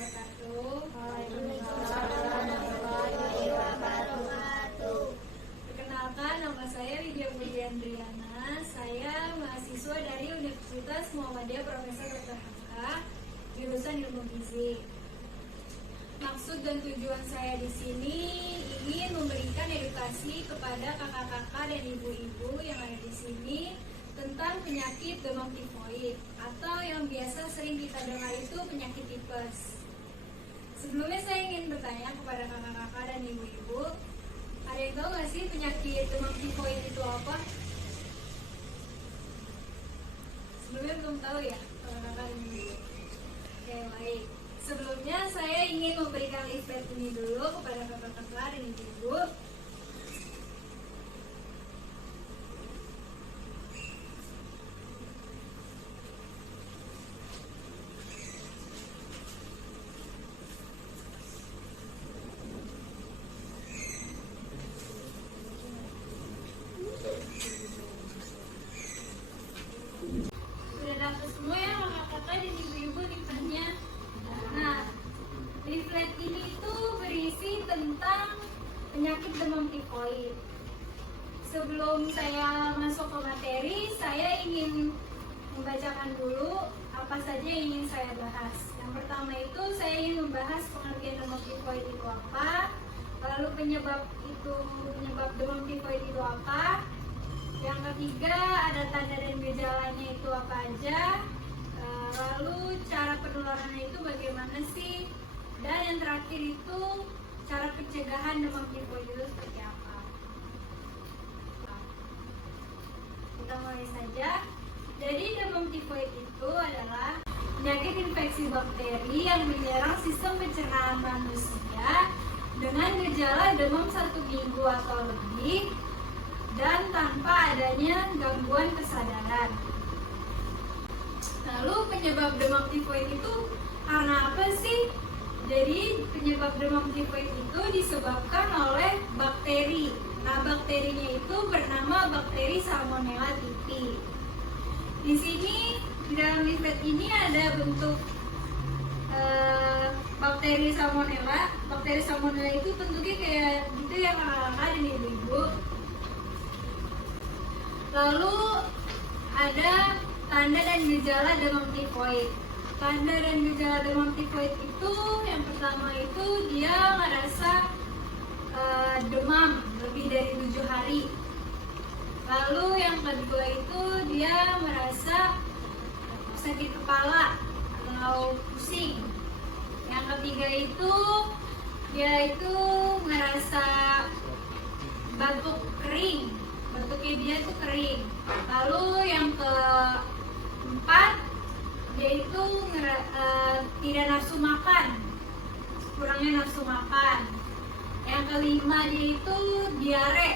wabarakatuh. Waalaikumsalam warahmatullahi wabarakatuh. Perkenalkan, nama saya Widya Budiandriana. Saya mahasiswa dari Universitas Muhammadiyah Profesor Dr. Hamka, jurusan Ilmu Gizi. Maksud dan tujuan saya di sini ingin memberikan edukasi kepada kakak-kakak dan ibu-ibu yang ada di sini tentang penyakit demam tifoid atau yang biasa sering kita dengar itu penyakit tipes. Sebelumnya saya ingin bertanya kepada kakak-kakak dan ibu-ibu, ada yang tahu nggak sih penyakit demam tifoid itu apa? Sebelumnya belum tahu ya kakak-kakak dan ibu-ibu. Oke, baik. Sebelumnya saya ingin memberikan leaflet ini dulu kepada kakak-kakak dan ibu-ibu. Sudah dapat semua ya kakak-kakak dan ibu-ibu leafletnya. Nah, leaflet ini itu berisi tentang penyakit demam tifoid. Sebelum saya masuk ke materi, saya ingin membacakan dulu apa saja yang ingin saya bahas. Yang pertama itu saya ingin membahas pengertian demam tifoid itu apa, lalu penyebab demam tifoid itu apa. Yang ketiga, ada tanda dan gejalanya itu apa aja. Lalu cara penularannya itu bagaimana sih? Dan yang terakhir itu cara pencegahan demam tifoid itu seperti apa? Kita mulai saja. Jadi demam tifoid itu adalah penyakit infeksi bakteri yang menyerang sistem pencernaan manusia dengan gejala demam 1 minggu atau lebih dan tanpa adanya gangguan kesadaran. Lalu penyebab demam tifoid itu karena apa sih? Jadi penyebab demam tifoid itu disebabkan oleh bakteri. Nah, bakterinya itu bernama bakteri Salmonella typhi. Di sini di dalam leaflet ini ada bentuk bakteri Salmonella. Bakteri Salmonella itu bentuknya kayak gitu ya kakak-kakak dan ibu-ibu. Lalu ada tanda dan gejala demam tifoid. Tanda dan gejala demam tifoid itu yang pertama itu dia ngerasa demam lebih dari 7 hari. Lalu yang kedua itu dia merasa sakit kepala atau pusing. Yang ketiga itu dia itu merasa batuk kering. Batuknya dia itu kering. Lalu yang keempat dia itu tidak nafsu makan, kurangnya nafsu makan. Yang kelima dia itu diare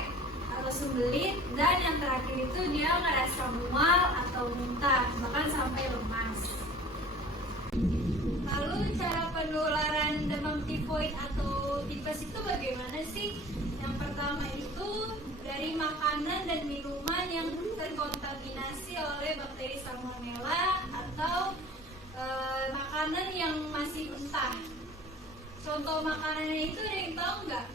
atau sembelit, dan yang terakhir itu dia ngerasa mual atau muntah, bahkan sampai lemas. Lalu cara penularan demam tifoid atau tipes itu bagaimana sih? Yang pertama itu dari makanan dan minuman yang terkontaminasi oleh bakteri Salmonella atau makanan yang masih mentah. Contoh makanannya itu ada yang tahu nggak?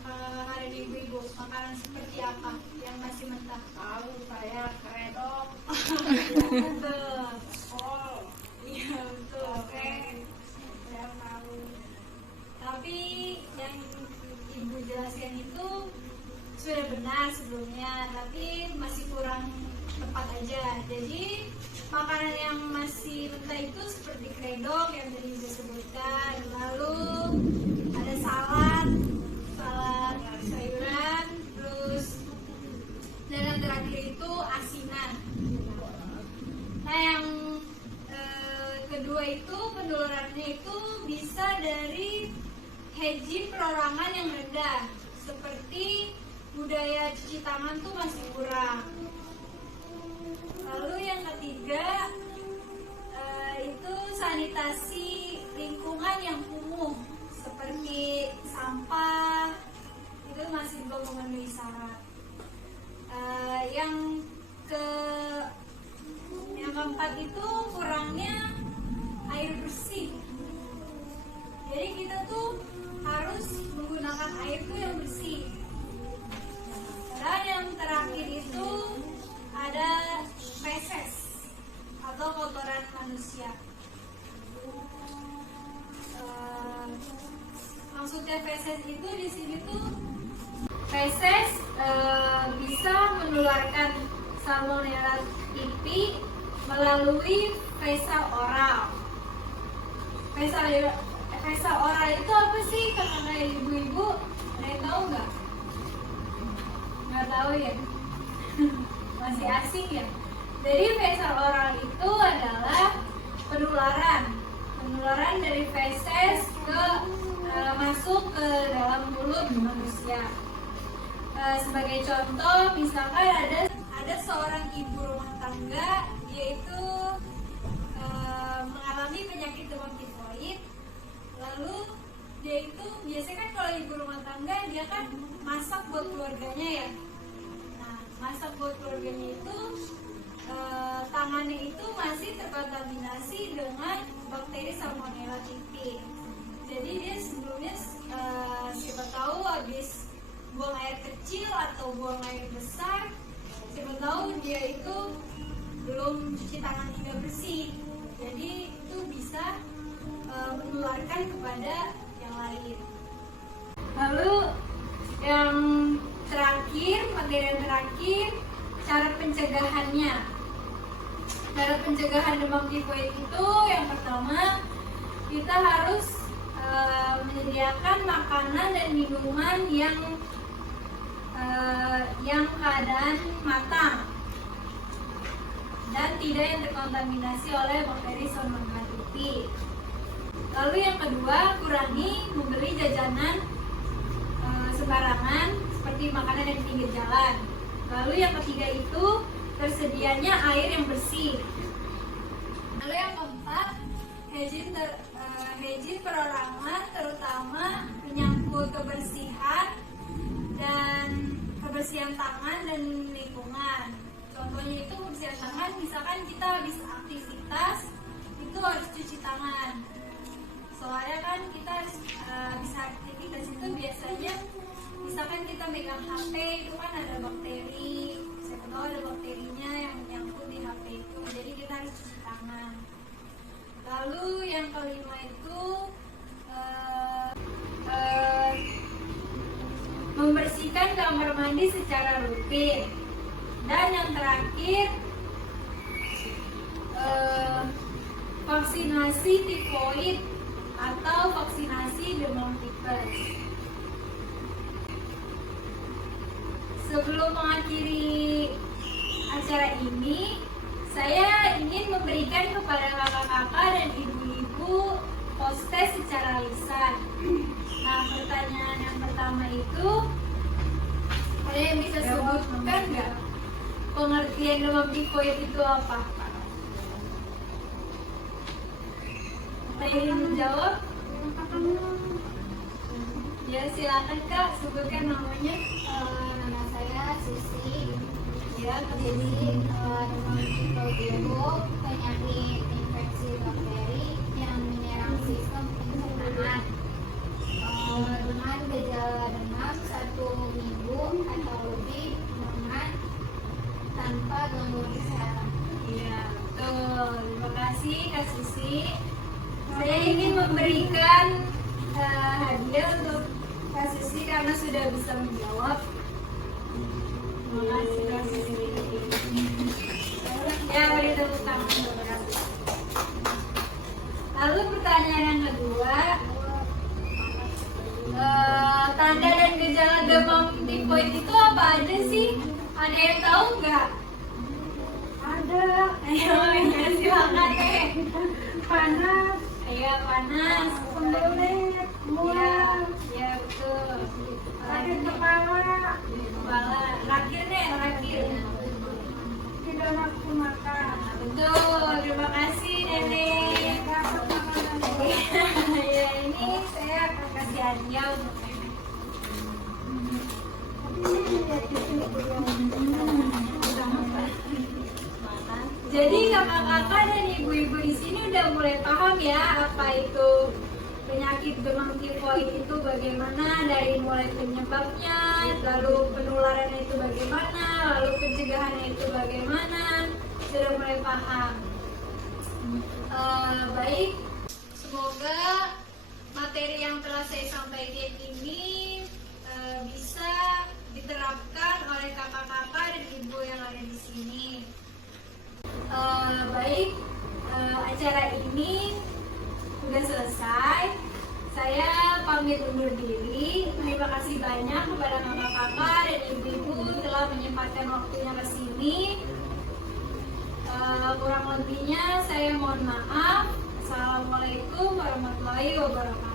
Ada ibu-ibu, makanan seperti apa yang masih mentah? Tahu saya kredok. Betul. Iya betul. Oke. Saya tahu. Tapi yang ibu jelaskan itu sudah benar sebelumnya, tapi masih kurang tepat aja. Jadi makanan yang masih mentah itu seperti kredok yang tadi sudah sebutkan, lalu ada salad sayuran, terus dan yang terakhir itu asinan. Nah, yang kedua itu penularannya itu bisa dari higien perorangan yang rendah, seperti budaya cuci tangan tuh masih kurang. Lalu yang ketiga itu sanitasi lingkungan yang kumuh, seperti sampah, itu masih belum memenuhi syarat. Yang keempat itu kurangnya air bersih. Jadi kita tuh harus menggunakan air tuh yang bersih. Dan yang terakhir itu ada feses atau kotoran manusia. Maksudnya feses itu di sini tuh feses bisa menularkan salmonella tipi melalui fecal oral. Fecal oral itu apa sih? Kakak ibu-ibu ada yang tahu nggak? Nggak tahu ya? Masih asing ya? Jadi fecal oral itu adalah penularan dari feses ke masuk ke dalam mulut manusia. Sebagai contoh, misalkan ada seorang ibu rumah tangga, yaitu mengalami penyakit demam tifoid. Lalu dia itu biasanya kan kalau ibu rumah tangga dia kan masak buat keluarganya ya. Nah, masak buat keluarganya itu tangannya itu masih terkontaminasi dengan bakteri salmonella tipi. Jadi dia sebelumnya siapa tahu habis buang air kecil atau buang air besar, siapa tahu dia itu belum cuci tangan tidak bersih. Jadi itu bisa menularkan kepada yang lain. Lalu yang terakhir, materi yang terakhir, cara pencegahannya. Cara pencegahan demam tifoid itu yang pertama, kita harus menyediakan makanan dan minuman yang keadaan matang dan tidak yang terkontaminasi oleh bakteri salmonella tipi. Lalu yang kedua, kurangi membeli jajanan sembarangan seperti makanan yang di pinggir jalan. Lalu yang ketiga itu tersedianya air yang bersih. Lalu yang keempat, hygiene perorangan, terutama menyangkut kebersihan tangan dan lingkungan. Contohnya itu kebersihan tangan, misalkan kita habis aktivitas itu harus cuci tangan. Soalnya kan kita harus habis aktivitas itu biasanya misalkan kita megang HP itu kan ada bakteri, siapa tahu ada bakterinya yang menyangkut di HP itu, jadi kita harus cuci tangan. Lalu yang kelima itu membersihkan kamar mandi secara rutin. Dan yang terakhir vaksinasi tifoid atau vaksinasi demam tipes. Sebelum mengakhiri acara ini, saya ingin memberikan kepada kakak-kakak dan ibu-ibu post-test secara lisan. Nah, pertanyaan yang pertama itu, ada yang bisa sebutkan nggak pengertian demam tifoid itu apa? Ada yang menjawab? Ya, silakan Kak, sebutkan namanya. Nama saya Susi. Ya, Jadi demam tifoid itu penyakit infeksi bakteri yang menyerang sistem pencernaan. Dengan gejala demam 1 minggu atau lebih dengan tanpa gangguan kesehatan. iya, betul. Terima kasih Kak Susi. Saya ingin memberikan hadiah untuk Kak Susi karena sudah bisa menjawab. Terima kasih Kak Susi. Ya, beri tepuk tangan untuk Kak Susi. Lalu pertanyaan yang kedua, tanda dan gejala demam tifoid itu apa aja sih? Ada yang tahu nggak? Ada Ayo, silakan deh. panas, Iya, panas. sembelit, mual, Iya, betul. sakit kepala, Kepala. Terakhir deh, terakhir. tidak nafsu makan. Betul, terima kasih Nenek. Dapat makanan Ya, ini saya akan kasih hadiah untuk Nenek. Jadi kakak-kakak dan ibu-ibu di sini udah mulai paham ya apa itu penyakit demam tifoid itu bagaimana, dari mulai penyebabnya, lalu penularannya itu bagaimana, lalu pencegahannya itu bagaimana, sudah mulai paham. Baik, semoga materi yang telah saya sampaikan ini bisa diterapkan oleh kakak-kakak dan ibu yang ada di sini. Baik, acara ini sudah selesai. Saya pamit undur diri. Terima kasih banyak kepada kakak-kakak dan ibu-ibu telah menyempatkan waktunya ke sini. Kurang lebihnya saya mohon maaf. Assalamualaikum warahmatullahi wabarakatuh.